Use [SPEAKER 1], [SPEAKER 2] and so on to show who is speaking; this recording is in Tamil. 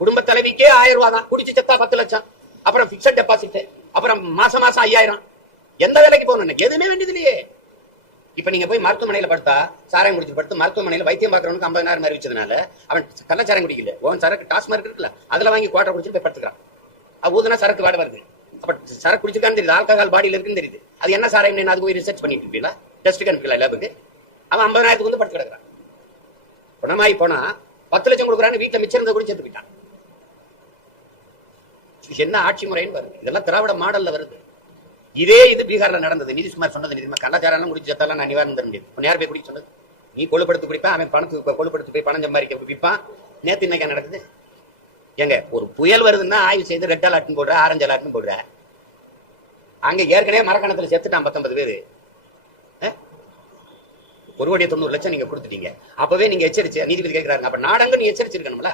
[SPEAKER 1] குடும்ப தலைவிக்கே ஆயிரம் ரூபாய் தான். குடிச்சு செத்தா பத்து லட்சம். அப்புறம் பிக்சட் டெபாசிட் அப்புறம் மாசம் மாசம் ஐயாயிரம். எந்த வேலைக்கு போகணும் எதுவுமே வேண்டியது இல்லையே. இப்ப நீங்க போய் மருத்துவமனையில படுத்தா சாராயம் குடிச்சு படுத்து மருத்துவமனையில வைத்தியம் பாக்குறவனுக்கு ஐம்பதாயிரம் அறிவிச்சதுனால அவன் கள்ளச்சாரம் குடிக்கல. ஓன் சரக்கு டாஸ்மார்க் இருக்குல்ல அதுல வாங்கி குவாட்டர் குடிச்சு போய் படுத்துக்கிறான். அது ஊதுனா சரக்கு வாட வருது. அப்ப சரக்கு குடிச்சிருக்கான்னு தெரியுது. ஆல்கஹால் பாடியில இருக்குன்னு தெரியுது. அது என்ன சாராயம் அது போய் ரிசர்ச் பண்ணிட்டு இருப்பீங்களா? டெஸ்ட் அனுப்பல லேபுக்கு அவன் ஐம்பதாயிரத்துக்கு வந்து படுத்து கிடக்குறான். குணமாயி போனா பத்து லட்சம் கொடுக்குறான்னு வீட்டுல மிச்சம் இருந்த கூட செத்து போயிட்டான் இது என்ன ஆட்சி முறைன்னு வருது இதெல்லாம் திராவிட மாடல்ல வருது. இதே இது பீகார்ல நடந்தது. நிதிஷ்குமார் சொன்னது நிதிமா கள்ளச்சாரம் குடிச்சு நான் நிவாரணம் தர முடியும் யார் போய் குடிக்க சொன்னது? நீ கொழுப்படுத்து குடிப்பா அவன் பணத்துக்கு கொழுப்படுத்து போய் பணம் சம்பாதிக்க விற்பான் நேத்து இன்னைக்கு நடக்குது? ஏங்க ஒரு புயல் வருதுன்னா ஆய்வு செய்து ரெட் அலர்ட்னு போடுற ஆரஞ்சு அலர்ட்னு போடுற. அங்க ஏற்கனவே மரக்கணத்துல செத்துட்டான் பத்தொன்பது பேரு. ஒரு கோடியே தொண்ணூறு லட்சம் நீங்க கொடுத்துட்டீங்க. அப்பவே நீங்க எச்சரிச்சு நீதிபதி கேட்கிறாங்க அப்ப நாடங்க நீ எச்சரிச்சிருக்கணும்ல.